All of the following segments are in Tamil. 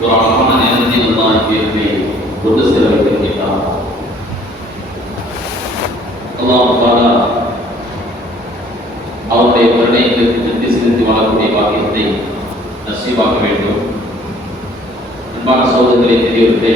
ஒரு அழகான நேரத்தில் அல்லாஹ் இயற்கை கொண்டு செல்ல வைத்திருக்கிறார் அல்லாஹ் அவருடைய கருணைகளுக்கு நன்றி செலுத்தி வாழக்கூடிய பாக்கியத்தை நசீவாக்க வேண்டும். அன்பான சோதனைகளை தெரியவில்லை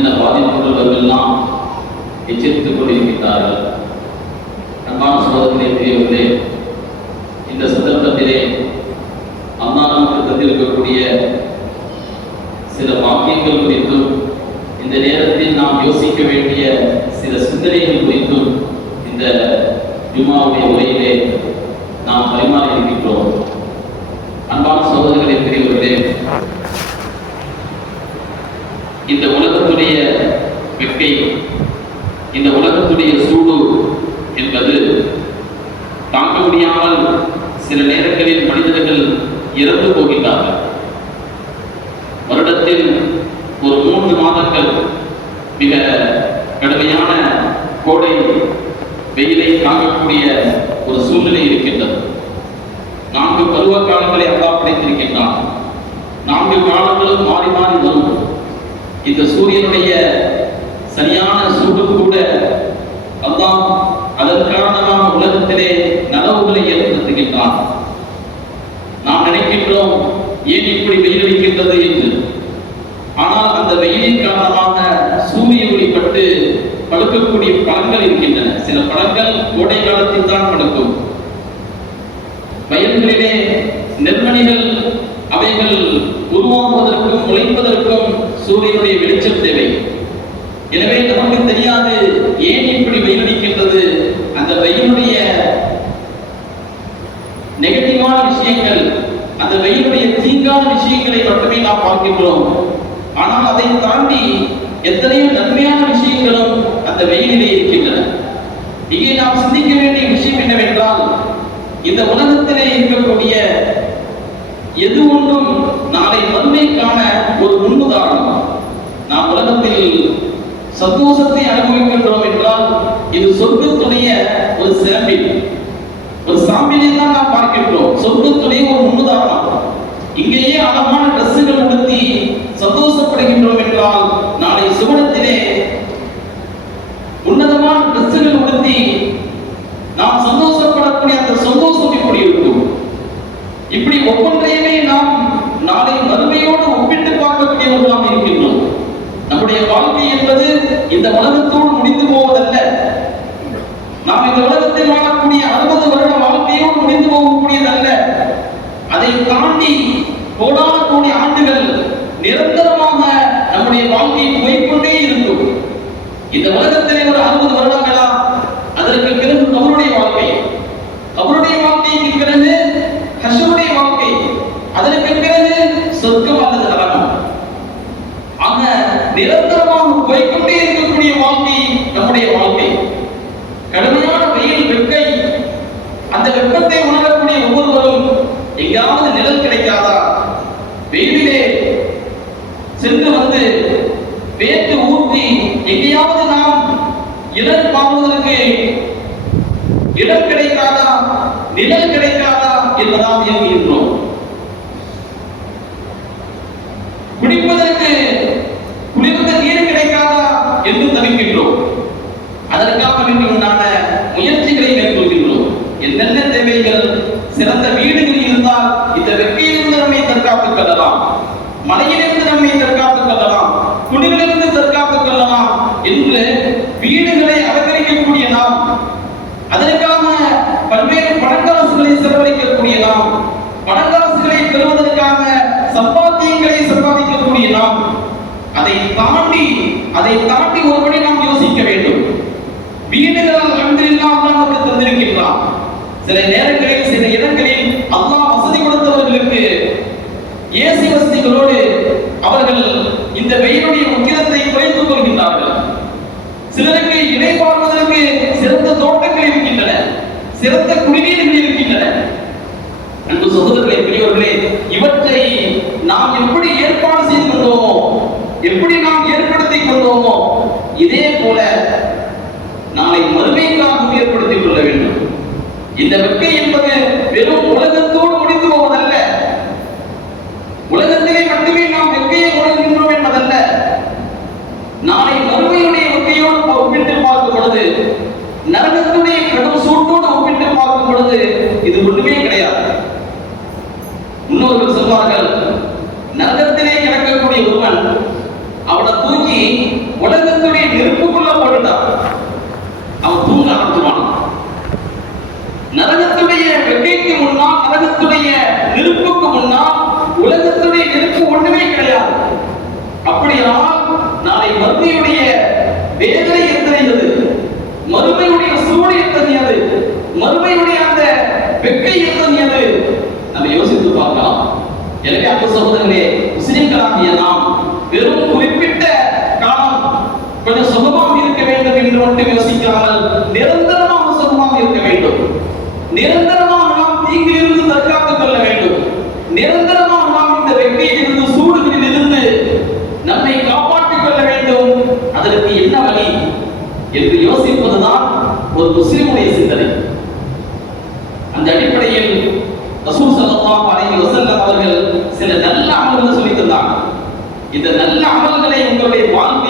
என்னென்ன பாதிப்புகள் வருமெல்லாம் எச்சரித்துக் கொண்டிருக்கிறார்கள். அன்பான சோதனை தெரியவில்லை இந்த சந்தர்ப்பத்திலே அம்மா நமக்கு தந்திருக்கக்கூடிய சில வாக்கியங்கள் குறித்தும் இந்த நேரத்தில் நாம் யோசிக்க வேண்டிய சில சிந்தனைகள் குறித்தும் இந்த ஜுமாவுடைய உரையிலே நாம் பரிமாறி இருக்கின்றோம் அன்பான சோதனைகளை பெரியவர்களே இந்த உலகத்துடைய வெக்கை இந்த உலகத்துடைய சூடு என்பது தாங்க முடியாமல் சில நேரங்களில் மனிதர்கள் இறந்து போகின்றார்கள். வருடத்தில் ஒரு மூன்று மாதங்கள் மிக கடுமையான கோடை வெயிலை தாங்கக்கூடிய ஒரு சூழ்நிலை இருக்கின்றது. நான்கு பருவ காலங்களை அல்லா படைத்திருக்கின்றான். நான்கு காலங்களும் மாறி மாறி வரும். இந்த சூரியனுடைய சரியான சூடு கூட அல்லாம் அதற்கான நாம் உலகத்திலே நலவுகளை ஏற்படுத்துகின்றான். நாம் நினைக்கின்றோம் ஏன் இப்படி வெயில் அடிக்கின்றது என்று. ஆனால் அந்த வெயிலின் காரணமாக சூரிய ஒளிப்பட்டு பழுக்கக்கூடிய பழங்கள் இருக்கின்றன. சில பழங்கள் கோடை காலத்தில் தான் பழுக்கும் வயல்களிலே நெல்மணிகள் அவைகள் உருவாகுவதற்கும் முளைப்பதற்கும் சூரியனுடைய வெளிச்சம் தேவை. எனவே நமக்கு தெரியாது ஏன் இப்படி வெயில் அடிக்கின்றது? அந்த வெயிலுடைய நெகட்டிவான விஷயங்கள் அந்த வெயிலுடைய தீங்கான விஷயங்களை மட்டுமே நாம் பார்க்கின்றோம். ஆனால் அதை தாண்டி எத்தனையோ நன்மையான விஷயங்களும் அந்த வெயிலிலே இருக்கின்றன. இங்கே நாம் சிந்திக்க வேண்டிய விஷயம் என்னவென்றால் இந்த உலகத்திலே இருக்கக்கூடிய எது ஒன்றும் நாளை வறுமைக்கான ஒரு முன்னுதாரணம். நாம் உலகத்தில் சந்தோஷத்தை அனுபவிக்கின்றோம் என்றால் இது சொர்க்கத்துடைய ஒரு சாம்பிள் ஒரு சாம்பிளை தான் நாம் பார்க்கின்றோம். சொர்க்கத்துடைய ஒரு முன்னுதாரணம். இங்கேயே அழகான டிரெஸ்ஸுகள் உடுத்தி சந்தோஷப்படுகின்றோம் என்றால் நாளை சுவனத்திலே உன்னதமான டிரெஸ்ஸுகள் உடுத்தி நாம் சந்தோஷப்படக்கூடிய அந்த சந்தோஷம் இப்படி இருக்கும் இப்படி ஒவ்வொன்றையுமே நாம் நாளை மறுமையோடு ஒப்பிட்டு பார்க்கக்கூடியவர்களாக இருக்கின்றோம் நம்முடைய வாழ்க்கை என்பது இந்த உலகத்தோடு முடிந்து போவதல்ல. நாம் இந்த உலகத்தில் வாழக்கூடிய அறுபது வருட வாழ்க்கையோடு முடிந்து போகக்கூடியதல்ல. அதை தாண்டி கோடான கோடி ஆண்டுகள் நிரந்தரமாக நம்முடைய வாழ்க்கை போய்கொண்டே இருக்கும் இந்த உலகத்திலே ஒரு அறுபது வருடங்களா? அதற்கு பிறகு கபருடைய வாழ்க்கை. கபருடைய வாழ்க்கைக்கு பிறகு ஹஷருடைய வாழ்க்கை அதற்கு பிறகு சொர்க்கம் அல்லது நரகம் ஆக நிரந்தரமாக போய்க்கொண்டே இருக்கக்கூடிய வாழ்க்கை நம்முடைய வாழ்க்கை கடுமையான வெயில் வெக்கை அந்த வெப்பத்தை உணரக்கூடிய ஒவ்வொருவரும் எங்காவது நிழல் கிடைக்காதா வெயிலிலே சென்று வந்து வேட்டு ஊற்றி எங்கேயாவது நாம் இடம் வாங்குவதற்கு இடம் கிடைக்காதா? நிலம் கிடைக்காதா என்பதாக இயங்குகின்றோம். குடிப்பதற்கு குளிர்ந்த நீர் கிடைக்காதா என்று தவிக்கின்றோம் அதற்காக வேண்டி உண்டான முயற்சிகளை மேற்கொள்கின்றோம் என்னென்ன தேவைகள் சிறந்த வீடுகள் இருந்தால் இந்த வெக்கையிலிருந்து நம்மை தற்காத்துக் கொள்ளலாம் மழையிலிருந்து நம்மை தற்காத்துக் கொள்ளலாம் குளிரிலிருந்து தற்காத்துக் கொள்ளலாம் என்று வீடுகளை அலங்கரிக்கக்கூடிய நாம் அதற்காக பல்வேறு பணக்காசுகளை செலவழிக்கக்கூடிய நாம் பணக்காசுகளை பெறுவதற்காக சம்பாத்தியங்களை சம்பாதிக்கக்கூடிய நாம் அதை தாண்டி அதை தாண்டி ஒருபடி நாம் யோசிக்க வேண்டும். வீடுகள் அல்ஹம்துலில்லாஹ் நமக்கு தந்திருக்கின்றான் சில நேரங்களில் சில இடங்களில் அல்லாஹ் வசதி கொடுத்தவர்களுக்கு ஏசி வசதிகளோடு அவர்கள் இந்த வெயிலுடைய முக்கியத்தை குறைத்துக் கொள்கின்றார்கள். சிலருக்கு இணை பார்ப்பதற்கு சிறந்த தோட்டங்கள் இருக்கின்றன சிறந்த குடிநீர்கள் இருக்கின்றன. அன்பு சகோதரர்களை பெரியவர்களே இவற்றை நாம் எப்படி ஏற்பாடு செய்து கொண்டோம் எப்படி நாம் கொண்டோமோ இதே போல நாளை மறுமைக்காகவும் ஏற்படுத்திக் கொள்ள வேண்டும். இந்த வெக்கை என்பது வெறும் உலகத்தோடு முடிந்து போவதல்ல உலகத்திலே மட்டுமே நாம் வெக்கையை உணர்கின்றோம் என்பதல்ல. நாளை மறுமையுடைய வெக்கையோடு ஒப்பிட்டு பார்க்கும் பொழுது நரகத்துடைய கடும் சூட்டோடு ஒப்பிட்டு பார்க்கும் பொழுது இது ஒன்றுமே கிடையாது முன்னோர்கள் சொல்வார்கள் நரகத்திலே கிடக்கக்கூடிய ஒருவன் அவனை தூக்கி உலகத்துடைய நெருப்புக்குள்ள போட்டுட்டான் அவன் தூங்க ஆரம்பிச்சுவான் நரகத்துடைய வெக்கைக்கு முன்னால் நரகத்துடைய நெருப்புக்கு முன்னால் உலகத்துடைய நெருப்பு ஒண்ணுமே கிடையாது அப்படியானால் நாளை மறுமையுடைய வேதனை எத்தனையது மறுமையுடைய சூடு எத்தனையது மறுமையுடைய அந்த வெக்கை எத்தனையது நம்ம யோசித்து பார்க்கலாம் எனவே அன்பு சகோதரர்களே முஸ்லிம்களாகிய நாம் வெறும் குறிப்பிட்ட காலம் கொஞ்சம் சுகமாக இருக்க வேண்டும் என்று மட்டும் யோசிக்காமல் நிரந்தரமாக சுகமாக இருக்க வேண்டும் நிரந்தரமாக நாம் தீங்கிலிருந்து தற்காத்துக் கொள்ள வேண்டும் நிரந்தரமாக நாம் இந்த வெக்கையிலிருந்து சூடுகளில் இருந்து நம்மை காப்பாற்றிக் கொள்ள வேண்டும் அதற்கு என்ன வழி என்று யோசிப்பதுதான் ஒரு முஸ்லிமுடைய சிந்தனை அந்த அடிப்படையில் ரசூல் ஸல்லல்லாஹு அலைஹி வஸல்லம் அவர்கள் சில நல்ல அமல்களை சொல்லி தந்தாங்க இந்த நல்ல அமல்களை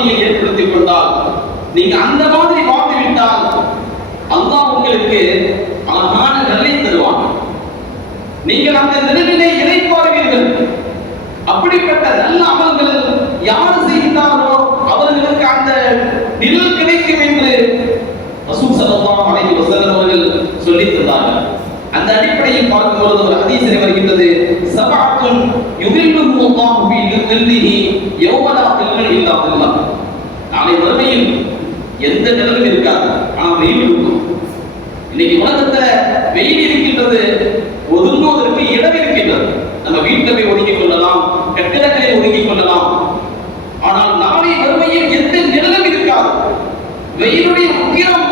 உங்களுடைய ஏற்படுத்திக் கொண்டால் நீங்க அந்த மாதிரி வாழ்ந்து விட்டால் அல்லாஹ் உங்களுக்கு அழகான நிலை தருவான். நீங்கள் அந்த நிலையிலே இணைப்பாருவீர்கள் அப்படிப்பட்ட நல்ல அமல்கள் யார் செய்கிறாரோ அவர்களுக்கு அந்த நிழல் கிடைக்கும் என்று ரசூல் ஸல்லல்லாஹு அலைஹி வஸல்லம் அவர்கள் சொல்லி தந்தார்கள். அந்த அடிப்படையில் பார்க்கும்போது ஒரு ஹதீஸிலே வருகின்றது. சபஅத்துன் யுதில்லுஹு அல்லாஹு ஃபீ தில்லிஹி யௌம நாளை மறுமையில் எந்த நிலவும் இருக்காது. ஆனால் வெயில் இருக்கும். இன்னைக்கு உலகத்துல வெயில் இருக்கின்றது ஒதுங்குவதற்கு இடம் இருக்கின்றது. நம்ம வீட்டில் போய் ஒதுங்கிக் கொள்ளலாம் கட்டிடங்களை ஒதுங்கிக் கொள்ளலாம் ஆனால் நாளை வறுமையில் எந்த நிழலும் இருக்காது வெயிலுடைய முக்கியம்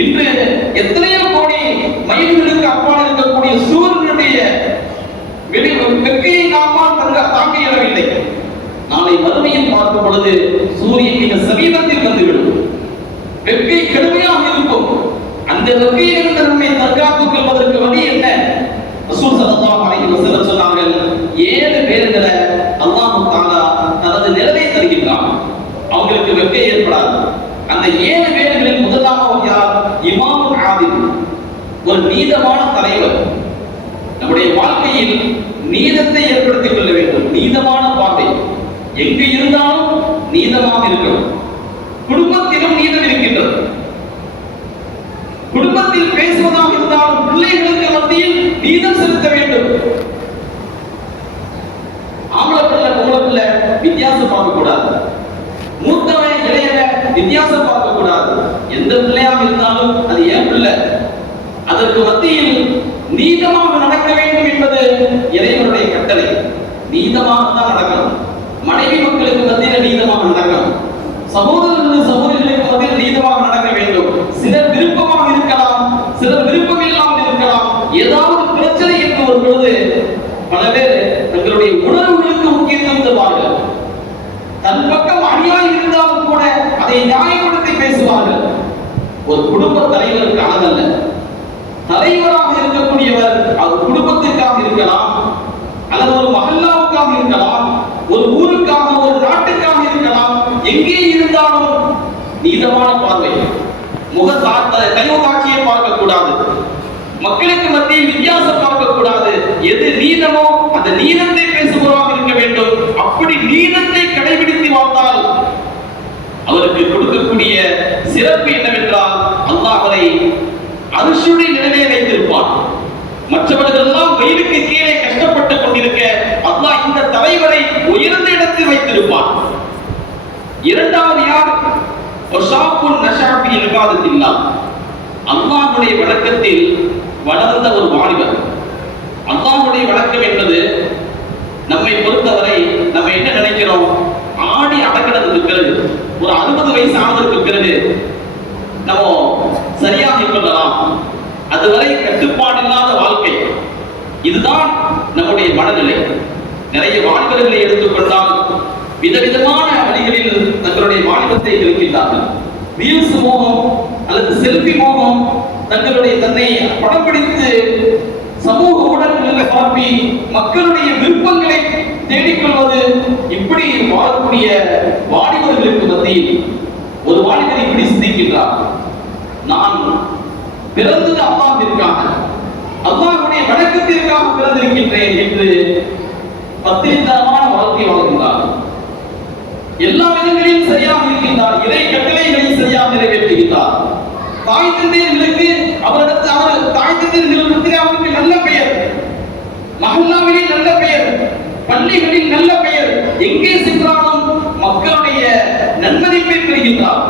இன்று எத்தனையோ கோடி மைல்களுக்கு அப்பால் இருக்கக்கூடிய சூரியனுடைய வெளி வெக்கையை நாமால் தங்க தாங்க இயலவில்லை நாளை வறுமையில் பார்க்கும் பொழுது சூரியன் மிக சமீபத்தில் வந்துவிடும் வெக்கை கடுமையாக இருக்கும் அந்த வெக்கையிலிருந்து நம்மை தற்காத்துக் கொள்வதற்கு வழி என்ன? ரசூல் அலைஹி வஸல்லம் சொன்னார்கள் ஏழு பேர்களை அல்லாஹ் தஆலா தனது நிலவை தருகின்றான். அவங்களுக்கு வெக்கை ஏற்படாது. அந்த ஏழு பேர்களில் முதலாக யார்? இமாமுல் ஆதில் ஒரு நீதமான தலைவர். நம்முடைய வாழ்க்கையில் நீதத்தை ஏற்படுத்திக் கொள்ள வேண்டும். நீதமான பாதை எங்கு இருந்தாலும் நீதமாக இருக்கணும். குடும்பத்திலும் நீதம் இருக்கின்றது. குடும்பத்தில் பேசுவதாக இருந்தாலும் பிள்ளைகளுக்கு மத்தியில் நீதம் செலுத்த வேண்டும். ஆம்பளை பிள்ளை பொம்பளை பிள்ளை வித்தியாசம் பார்க்க கூடாது மூத்தவன் இளையவன் வித்தியாசம் பார்க்க கூடாது எந்த பிள்ளையாக இருந்தாலும் அது ஏன் பிள்ளை? அதற்கு மத்தியில் நீதமாக நடக்க வேண்டும் என்பது இறைவனுடைய கட்டளை. நீதமாக தான் நடக்கணும். மனைவி மக்களுக்கு மத்தியில் நீதமாக நடக்கணும் சகோதரர்கள் சகோதரிகளுக்கு மத்தியில் நீதமாக நடக்க வேண்டும் சிலர் விருப்பமாக இருக்கலாம் சிலர் விருப்பம் இல்லாமல் இருக்கலாம் ஏதாவது பிரச்சனை என்று ஒரு பொழுது பல பேர் தங்களுடைய உணர்வுகளுக்கு முக்கியத்துவம் தருவார்கள் தன் பக்கம் அநியாயம் இருந்தாலும் கூட அதை நியாயப்படுத்தி பேசுவார்கள் ஒரு குடும்ப தலைவருக்கு அழகல்ல தலைவராக இருக்கக்கூடியவர் அவர் குடும்பத்திற்காக இருக்கலாம் அல்லது ஒரு மகல்லாவுக்காக இருக்கலாம் ஒரு ஊருக்காக ஒரு நாட்டுக்காக இருக்கலாம் எங்கே இருந்தாலும் நீதமான பார்வை முக கைவு காட்சியை பார்க்க கூடாது மக்களுக்கு மத்தியில் வித்தியாசம் பார்க்க கூடாது எது நீதமோ அந்த நீதத்தை பேசுபவராக இருக்க வேண்டும். அப்படி நீதத்தை கடைபிடித்து வாழ்ந்தால் அவருக்கு கொடுக்கக்கூடிய சிறப்பு என்னவென்றால் அல்லாஹ் அவரை அரிசியுடைய நிலையை வைத்திருப்பான் மற்றவர்கள் எல்லாம் வெயிலுக்கு கீழே கஷ்டப்பட்டுக் கொண்டிருக்க அல்லாஹ் இந்த தலைவரை உயர்ந்த இடத்தில் வைத்திருப்பான் இரண்டாவது யார்? ஒஷாப்புன் நஷாபி இல்லாததில்லா அல்லாஹுடைய வழக்கத்தில் வளர்ந்த ஒரு வாலிபர். அல்லாஹுடைய வழக்கம் என்பது நம்மை பொறுத்தவரை நம்ம என்ன நினைக்கிறோம்? ஆடி அடக்கினதுக்கு பிறகு ஒரு அறுபது வயசு ஆனதற்கு பிறகு நம்ம சரியாக கொள்ளலாம் அதுவரை கட்டுப்பாடில்லாத வாழ்க்கை. இதுதான் நம்முடைய மனநிலை. நிறைய வாலிபர்களை எடுத்துக்கொண்டால் விதவிதமான வழிகளில் தங்களுடைய வாலிபத்தை இருக்கின்றார்கள் ரீல்ஸ் மோகம் அல்லது செல்ஃபி மோகம் தங்களுடைய தன்னை படப்பிடித்து சமூக ஊடகங்களில் பரப்பி மக்களுடைய விருப்பங்களை தேடிக்கொள்வது இப்படி வாழக்கூடிய வாலிபர்களுக்கு மத்தியில் ஒரு வாலிபர் இப்படி சிந்திக்கின்றார் நான் பிறந்தது அல்லாஹ்விற்காக அல்லாஹ்வுடைய வணக்கத்திற்காக பிறந்திருக்கின்றேன் என்று பத்திரித்தனமான வாழ்க்கை வாழ்கின்றார் எல்லா விதங்களிலும் சரியாக இருக்கின்றார் இறை கட்டளைகளை சரியாக நிறைவேற்றுகின்றார். தாய் தந்தையர்களுக்கு அவரிடத்து அவர் தாய் தந்தையர்களுக்கு அவருக்கு நல்ல பெயர். மகல்லாவிலே நல்ல பெயர். பள்ளிகளில் நல்ல பெயர். எங்கே சென்றாலும் மக்களுடைய நன்மதிப்பை பெறுகின்றார்.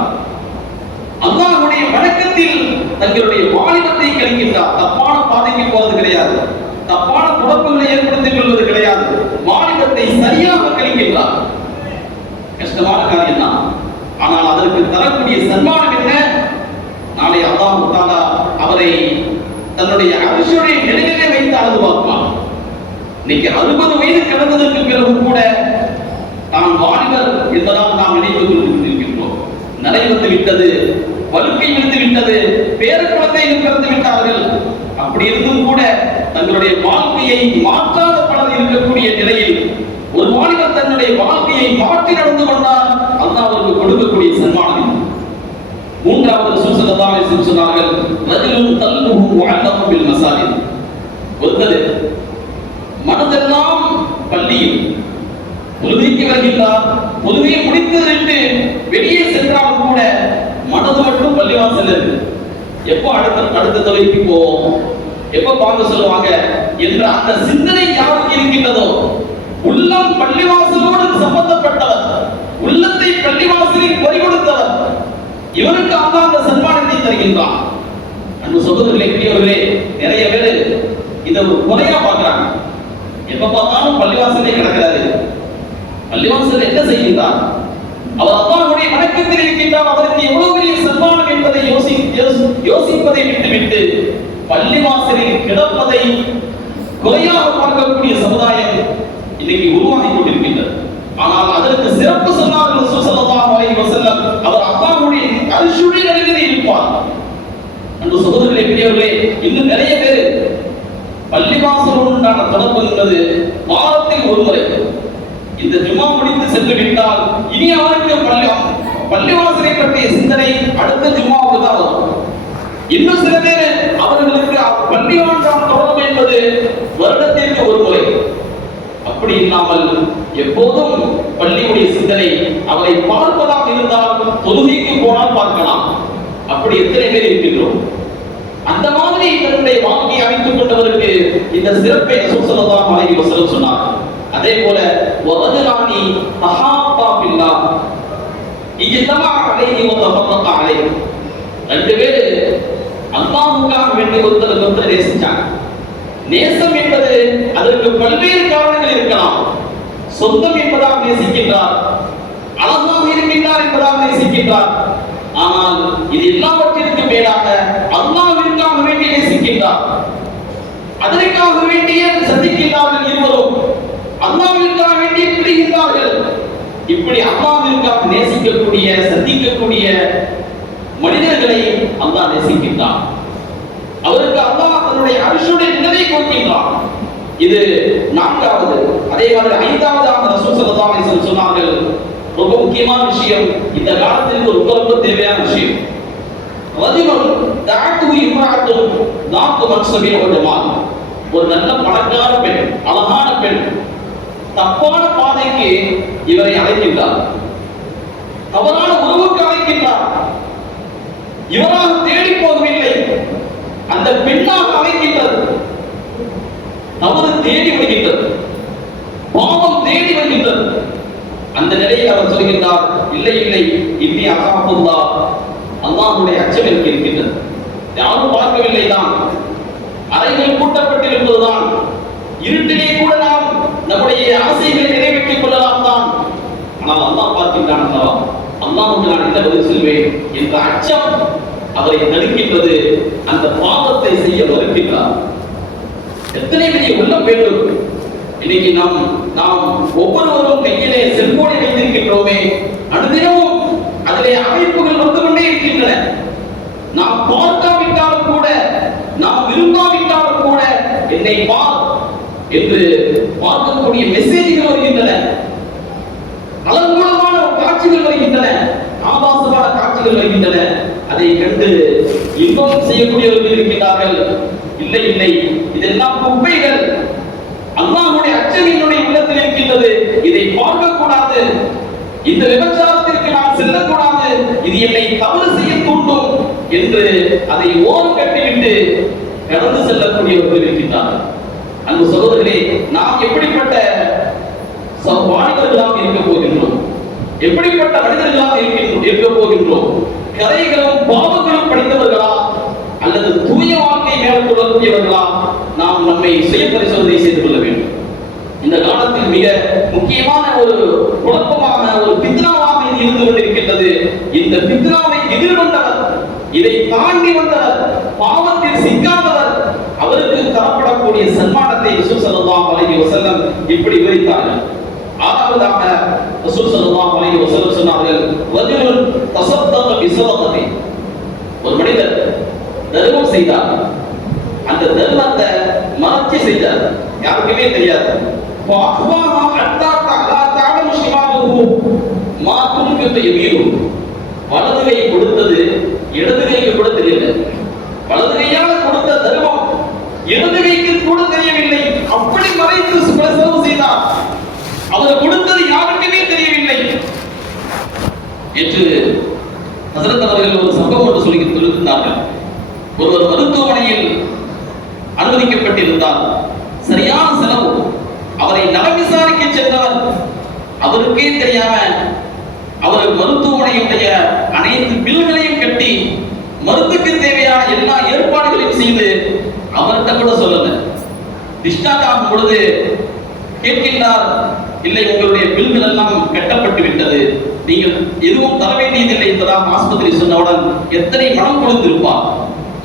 அல்லாஹுடைய வணக்கத்தில் தங்களுடைய வாலிபத்தை கழிக்கின்றார். தப்பான பாதைக்கு போவது கிடையாது. தப்பான குழப்பங்களை ஏற்படுத்திக் கொள்வது கிடையாது. வாலிபத்தை சரியாக கழிக்கின்றார். கஷ்டமான காரியம் தான் ஆனால் அதற்கு தரக்கூடிய சன்மானம் நாளை அல்லாஹ் தாலா அவரை தன்னுடைய அரசுடைய நிலையிலே வைத்து அழகு இன்னைக்கு அறுபது வயது கடந்ததற்கு பிறகு கூட நாம் வாலிபர் என்பதால் நாம் நினைத்துக் கொண்டிருக்கின்றோம் நிலை வந்து விட்டது வலுக்கை விழுந்து விட்டது பேர குழந்தை பிறந்து விட்டார்கள். அப்படி இருந்தும் கூட தங்களுடைய வாழ்க்கையை மாற்றாத பலர் இருக்கக்கூடிய நிலையில் ஒரு மாநிலம் தன்னுடைய வாழ்க்கையை மாற்றி நடந்து கொண்டால் அல்லாஹ் அவருக்கு கொடுக்கக்கூடிய சன்மானம் இது. மூன்றாவது சுசலதாவை சொன்னார்கள் ரஜிலும் தல்லுஹு வஅல்லஹு பில் மசாஜித். ஒருத்தர் மனதெல்லாம் பள்ளியில் தொழுகைக்கு வருகின்றார் தொழுகையை முடித்துவிட்டு வெளியே சென்றாலும் கூட மனது மட்டும் பள்ளிவாசல் இருக்கு. எப்போ அடுத்த அடுத்த தொழுகைக்கு போவோம்? எப்போ பார்க்க சொல்லுவாங்க? என்ற அந்த சிந்தனை யாருக்கு இருக்கின்றதோ உள்ளம் பள்ளிவாசலோடு சம்பந்தப்பட்டவர் உள்ளத்தை பள்ளிவாசலில் பறிகொடுத்தவர் இவனுக்கு அல்லாஹ் அந்த சன்மானத்தை தருகின்றான். அன்பு சகோதரர்களே பெரியவர்களே நிறைய பேர் இதை ஒரு குறையா பார்க்கிறாங்க. எப்ப பார்த்தாலும் பள்ளிவாசலே கிடக்கிறாரு. பள்ளிவாசல் என்ன செய்கின்றார்? அவர் அல்லாஹ்வுடைய வணக்கத்தில் இருக்கின்றார். அவருக்கு எவ்வளவு பெரிய சன்மானம் என்பதை யோசி யோசி- யோசிப்பதை விட்டுவிட்டு பள்ளிவாசலில் கிடப்பதை குறையாக பார்க்கக்கூடிய சமுதாயம் இன்னைக்கு உருவாகி கொண்டிருக்கின்றது. ஆனால் அதற்கு சிறப்பு சொன்னால் ரசூல் ஸல்லல்லாஹு அலைஹி வஸல்லம் அவர் அல்லாஹ்வுடைய அரிசுடைய நிலையில் இருப்பார் அன்பு சகோதரர்களே பெரியவர்களே இன்னும் நிறைய பேர் பள்ளிவாசலோடு உண்டான தொடர்பு என்பது வாரத்தில் ஒரு முறை. இந்த ஜுமா முடித்து சென்று விட்டால் இனி அவருக்கு பள்ளி பள்ளிவாசலை பற்றிய சிந்தனை அடுத்த ஜுமாவுக்கு தான் வரும். இன்னும் சில பேர் அவர்களுக்கு பள்ளிவாண்டான தொடர்பு என்பது வருடத்திற்கு ஒரு முறை. அப்படி இல்லாமல் எப்போதும் பள்ளியுடைய சிந்தனை அவரை பார்ப்பதாக இருந்தால் தொழுகைக்கு போனால் பார்க்கலாம். அப்படி எத்தனை பேர் இருக்கின்றோம்? அந்த மாதிரி தன்னுடைய வாழ்க்கையை அமைத்துக் கொண்டவருக்கு இந்த சிறப்பை ரசூல் ஸல்லல்லாஹு வசலம் சொன்னார் அதே போல வரஜலானி தஹாப்பா பில்லாஹ். இஜ்தமா அலைஹி வ தஃபரக அலைஹி. ரெண்டு பேரு அல்லாஹ்வுக்காக வேண்டி ஒருத்தர் நேசிச்சாங்க. நேசம் என்பது அதற்கு பல்வேறு காரணங்கள் இருக்கலாம். சொந்தம் என்பதால் நேசிக்கின்றார் அழகாக இருக்கின்றார் என்பதால் நேசிக்கின்றார். ஆனால் இது எல்லாவற்றிற்கு மேலாக அல்லாவிற்காக வேண்டி நேசிக்கின்றார் அதற்காக வேண்டிய சந்திக்கின்றார்கள் இருவரும் அல்லாஹ்விற்காக வேண்டிய பிரிகின்றார்கள் இப்படி அல்லாஹ்விற்காக நேசிக்கக்கூடிய சந்திக்கக்கூடிய மனிதர்களை அல்லாஹ் நேசிக்கின்றான். அவருக்கு அல்லாஹ் தன்னுடைய அரிசுடைய நிலையை கொடுக்கின்றான். இது நான்காவது அதே மாதிரி ஐந்தாவதாக ரசூல் ஸல்லல்லாஹு அலைஹி சொன்னார்கள். ரொம்ப முக்கியமான விஷயம் இந்த காலத்திற்கு ரொம்ப ரொம்ப தேவையான விஷயம். ரஜுலுன் தஅத்துஹு இம்ராஅத்துன் நாத்து மன்சபின் ஒரு ஜமால் ஒரு நல்ல பணக்கார பெண் அழகான பெண். தப்பான பாதைக்கு இவரை அழைக்கின்றார். தவறான உறவுக்கு அழைக்கின்றார். இவராக தேடி போகவில்லை. அந்த பெண்ணாக அழைக்கின்றது. தவறு தேடி வருகின்றது. பாவம் தேடி வருகின்றது. அந்த நிலையில் அவர் சொல்கின்றார் இல்லை இல்லை இன்னி அகாபுல்லா அல்லாஹுடைய அச்சம் எனக்கு இருக்கின்றது. யாரும் பார்க்கவில்லை தான் அறைகள் கூட்டப்பட்டிருப்பதுதான் இருட்டிலே கூட நாம் நம்முடைய ஆசைகளை நிறைவேற்றிக் கொள்ளலாம் தான். ஆனால் அல்லாஹ் பார்க்கின்றான் அல்லவா? அல்லாஹ்வுக்கு நான் என்ன பதில் செல்வேன் என்ற அச்சம் அவரை தடுக்கின்றது அந்த பாவத்தை செய்ய மறுக்கின்றார். எத்தனை பெரிய உள்ளம் வேண்டும்? இன்னைக்கு நாம் நாம் ஒவ்வொருவரும் கையிலே செல்போனை வைத்திருக்கின்றோமே. அனுதினமும் அதிலே அமைப்புகள் வந்து கொண்டே இருக்கின்றன. நாம் பார்க்காவிட்டாலும் கூட நாம் விரும்பாவிட்டாலும் கூட என்னை பார் என்று பார்க்கக்கூடிய மெசேஜ்கள் வருகின்றன. அலங்கூலமான காட்சிகள் வருகின்றன. ஆபாசமான காட்சிகள் வருகின்றன. அதை கண்டு இன்பம் செய்யக்கூடியவர்கள் இருக்கின்றார்கள். இல்லை இல்லை இதெல்லாம் குப்பைகள். அல்லாஹுடைய அச்சம் என்னுடைய உள்ளத்தில் இருக்கின்றது. இதை பார்க்கக்கூடாது. கூடாது இந்த விபச்சாரத்திற்கு நான் செல்லக்கூடாது. இது என்னை தவறு செய்ய தூண்டும் என்று அதை ஓரம் கட்டிவிட்டு கடந்து செல்லக்கூடியவர்கள் இருக்கின்றார்கள். அன்பு சகோதரர்களே நாம் எப்படிப்பட்ட ச- இருக்க போகின்றோம்? எப்படிப்பட்ட மனிதர்களாக இருக்கின்றோம் இருக்க போகின்றோம்? கதைகளும் பாவங்களும் படித்தவர்களா? அல்லது தூய வாழ்க்கை மேற்கொள்ளக்கூடியவர்களா நாம் நம்மை சுய பரிசோதனை செய்து கொள்ள வேண்டும். இந்த காலத்தில் மிக முக்கியமான ஒரு குழப்பமான ஒரு பித்னாவாக இருந்து கொண்டிருக்கின்றது இந்த பித்ராவை எதிர்கொண்டவர் இதை தாண்டி வந்தவர் பாவத்தில் சிக்காதவர் அவருக்கு தரப்படக்கூடிய சன்மானத்தை சுசல்லாம் அலகி வசல்லம் இப்படி விவரித்தார்கள். ஆறாவதாக ரசூல் சல்லாஹ் வசல்லம் சொன்னார்கள் வதிலுன் தசத்தக விசவகத்தை ஒரு மனிதர் தர்மம் செய்தார். அந்த தர்மத்தை மறைச்சு செய்தார். யாருக்குமே தெரியாது. அத்தா தகா தாடம் சிவாபு மா யுத்தத்தை மீறும் வலது கை கொடுத்தது இடது கைக்கு கூட தெரியல. வலது கையால் கொடுத்த தருமம் இடது கைக்கு கூட தெரியவில்லை. அப்படி மறைத்து செலவு செய்தார். அவர் கொடுத்தது யாருக்குமே தெரியவில்லை. என்று ஹசரத் அவர்கள் ஒரு சம்பவம் என்று சொல்லி சொல்லியிருந்தார்கள். ஒருவர் மருத்துவமனையில் அனுமதிக்கப்பட்டிருந்தார். சரியான செலவு. அவரை நல விசாரிக்க சென்றவர் அவருக்கே தெரியாம அவர் மருத்துவமனையுடைய அனைத்து பில்களையும் கட்டி மருந்துக்கு தேவையான எல்லா ஏற்பாடுகளையும் செய்து அவர்கிட்ட கூட சொல்லல. டிஸ்டார்ஜ் ஆகும் பொழுது கேட்கின்றார் இல்லை உங்களுடைய பில்கள் எல்லாம் கட்டப்பட்டு விட்டது. நீங்கள் எதுவும் தர வேண்டியதில்லை என்பதாக ஆஸ்பத்திரி சொன்னவுடன் எத்தனை மனம் கொடுத்திருப்பார்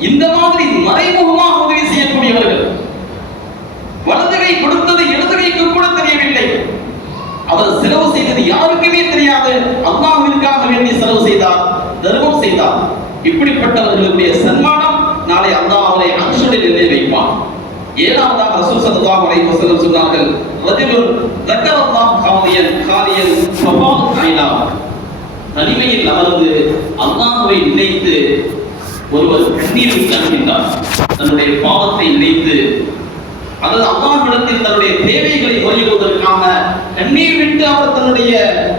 இந்த மாதிரி மறைமுகமாக உதவி செய்யக்கூடியவர்கள் வலதுகை கொடுத்தது இடதுகைக்கு கூட தெரியவில்லை. அவர் செலவு செய்தது யாருக்குமே தெரியாது. அல்லாஹிற்காக வேண்டி செலவு செய்தார் தர்மம் செய்தார். இப்படிப்பட்டவர்களுடைய சன்மானம் நாளை அல்லாஹ் அவரை அனுஷனில் நிலை வைப்பான். ஏழாவதாக ரசூல் சல்லல்லாஹு அலைஹி வஸல்லம் சொன்னார்கள் ரஜுலுன் தக்கரல்லாஹ் காலியன் காலியன் ஃபபாத் ஐனா தனிமையில் அமர்ந்து அல்லாஹ்வை நினைத்து ஒருவர் கண்ணீர் விட்டு தன்னுடைய பாவத்தை நினைத்து அல்லது அல்லாஹ்விடத்தில் தன்னுடைய தேவைகளை முறையிடுவதற்காக கண்ணீர் விட்டு அவர் தன்னுடைய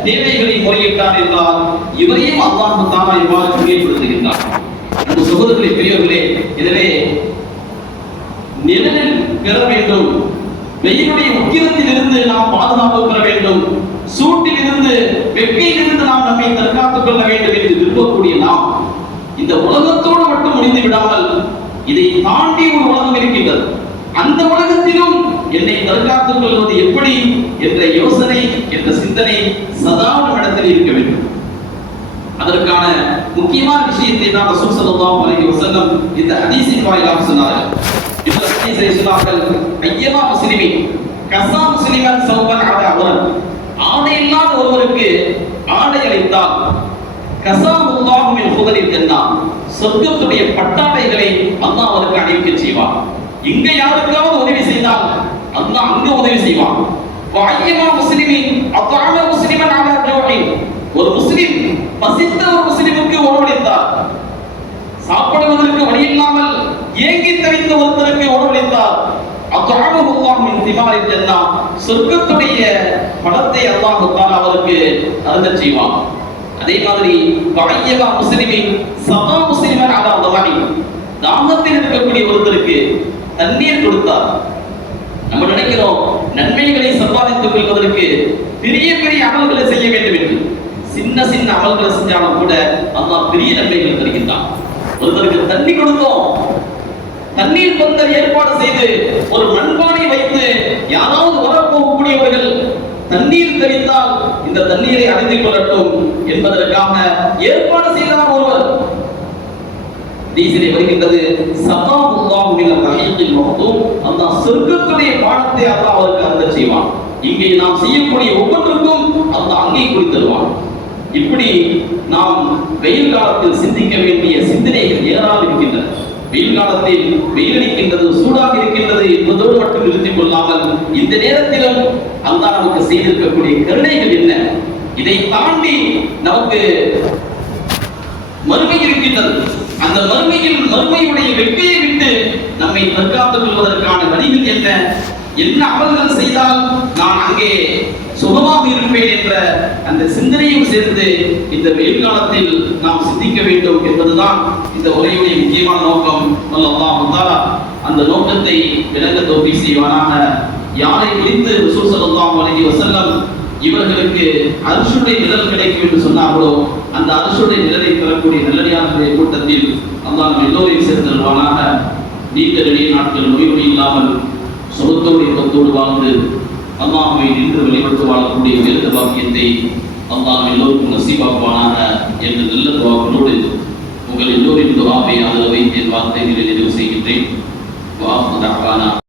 தேவைகளை முறையிட்டார் என்றால் இவரையும் அல்லாஹ் தானா இவ்வாறு தெரியப்படுத்துகின்றார் அந்த சகோதரர்களை பெரியவர்களே எனவே நிழலில் பெற வேண்டும் வெயிலுடைய உக்கிரத்தில் இருந்து நாம் பாதுகாப்பு பெற வேண்டும் சூட்டில் இருந்து வெக்கையில் இருந்து நாம் நம்மை தற்காத்துக் கொள்ள வேண்டும் என்று விரும்பக்கூடிய நாம் இந்த உலகத்தோடு மட்டும் முடிந்து விடாமல் இதை தாண்டி ஒரு உலகம் இருக்கின்றது. அந்த உலகத்திலும் என்னை தற்காத்துக் கொள்வது எப்படி என்ற யோசனை என்ற சிந்தனை சதா இடத்தில் இருக்க வேண்டும். அதற்கான முக்கியமான விஷயத்தை தான் ரசூல் சல்லல்லாஹு அலைஹி வஸல்லம் இந்த ஹதீஸின் வாயிலாக சொன்னார்கள். இந்த ஹதீஸை சொன்னார்கள் ஐயமா முஸ்லிமி கசா முஸ்லிமன் சௌபன் அட அவரன் ஆடை இல்லாத ஒருவருக்கு ஆடை அளித்தால் கசாமுல்லாஹு மின் ஹுதலில் ஜன்னா சொர்க்கத்துடைய பட்டாடைகளை அல்லாஹ் அவருக்கு அணிவிக்க செய்வான். இங்க யாருக்காவது உதவி செய்தால் அல்லாஹ் அங்க உதவி செய்வான். வாய்யமா முஸ்லிமின் அத்தாம முஸ்லிமன் அலா ஒரு முஸ்லிம் பசித்த ஒரு முஸ்லிமுக்கு உணவளித்தார் சாப்பிடுவதற்கு வழி இல்லாமல் ஏங்கி தவித்த ஒருத்தருக்கு உணவளித்தார் அத்தாழ மின் திமாரில் ஜன்னா சொர்க்கத்துடைய படத்தை அல்லாஹ் அவருக்கு அருந்த செய்வான். அதே மாதிரி வாய்யமா முஸ்லிமின் சதா முஸ்லிமன் அலா தவானி தாகத்தில் இருக்கக்கூடிய ஒருத்தருக்கு தண்ணீர் கொடுத்தார். நம்ம நினைக்கிறோம் நன்மைகளை சம்பாதித்துக் கொள்வதற்கு பெரிய பெரிய அமல்களை செய்ய வேண்டும் என்று. சின்ன சின்ன அமல்களை செஞ்சாலும் கூட அல்லாஹ் பெரிய நன்மைகள் தருகின்றான். ஒருத்தருக்கு தண்ணி கொடுத்தோம். தண்ணீர் பந்தல் ஏற்பாடு செய்து ஒரு மண்பானை வைத்து யாராவது வரப்போகக்கூடியவர்கள் தண்ணீர் தெரிந்தால் இந்த தண்ணீரை அறிந்து கொள்ளட்டும் என்பதற்காக ஏற்பாடு செய்தார் ஒருவர். தீசிலே வருகின்றது சகாபுல்லாஹு மினல் ரஹீகில் மக்தூம் அல்லாஹ் சொர்க்கத்துடைய பாடத்தை அல்லாஹ் அவருக்கு அந்த செய்வான். இங்கே நாம் செய்யக்கூடிய ஒவ்வொன்றுக்கும் அல்லாஹ் அங்கே குறித்தருவான் இப்படி நாம் வெயில் காலத்தில் சிந்திக்க வேண்டிய சிந்தனைகள் ஏராளம் இருக்கின்றன. வெயில் காலத்தில் வெயில் அடிக்கின்றது சூடாக இருக்கின்றது என்பதோடு மட்டும் நிறுத்திக் கொள்ளாமல் இந்த நேரத்திலும் அல்லாஹ் நமக்கு செய்திருக்கக்கூடிய கருணைகள் என்ன? இதை தாண்டி நமக்கு மறுமை இருக்கின்றது. அந்த மறுமையில் மறுமையுடைய வெற்றியை விட்டு நம்மை தற்காத்துக் கொள்வதற்கான வழிகள் என்ன? என்ன அமல்கள் செய்தால் நான் அங்கே சுகமாக இருப்பேன் என்ற அந்த சிந்தனையும் சேர்ந்து இந்த வெயில் காலத்தில் நாம் சிந்திக்க வேண்டும் என்பதுதான் இந்த உரையுடைய முக்கியமான நோக்கம். அல்லாஹ் அந்த நோக்கத்தை விளங்க தோப்பி செய்வானாக. யாரை குறித்து ரசூல் ஸல்லல்லாஹு அலைஹி வசல்லம் இவர்களுக்கு அரசுடைய நிழல் கிடைக்கும் என்று சொன்னார்களோ அந்த அரசுடைய நிழலை பெறக்கூடிய நல்லடியார்களுடைய கூட்டத்தில் அல்லாஹ் நம் எல்லோரையும் சேர்ந்தருவானாக நீண்ட நெடிய நாட்கள் நோய் இல்லாமல் சொத்தோடு இன்பத்தோடு வாழ்ந்து அல்லாஹுவை நின்று வழிபட்டு வாழக்கூடிய உயர்ந்த பாக்கியத்தை அல்லாஹ் நம் எல்லோருக்கும் நசீபாக்குவானாக என்ற நல்ல துவாக்களோடு உங்கள் எல்லோரின் துவாவை ஆதரவை என் வார்த்தைகளை நிறைவு செய்கின்றேன். வாக்கு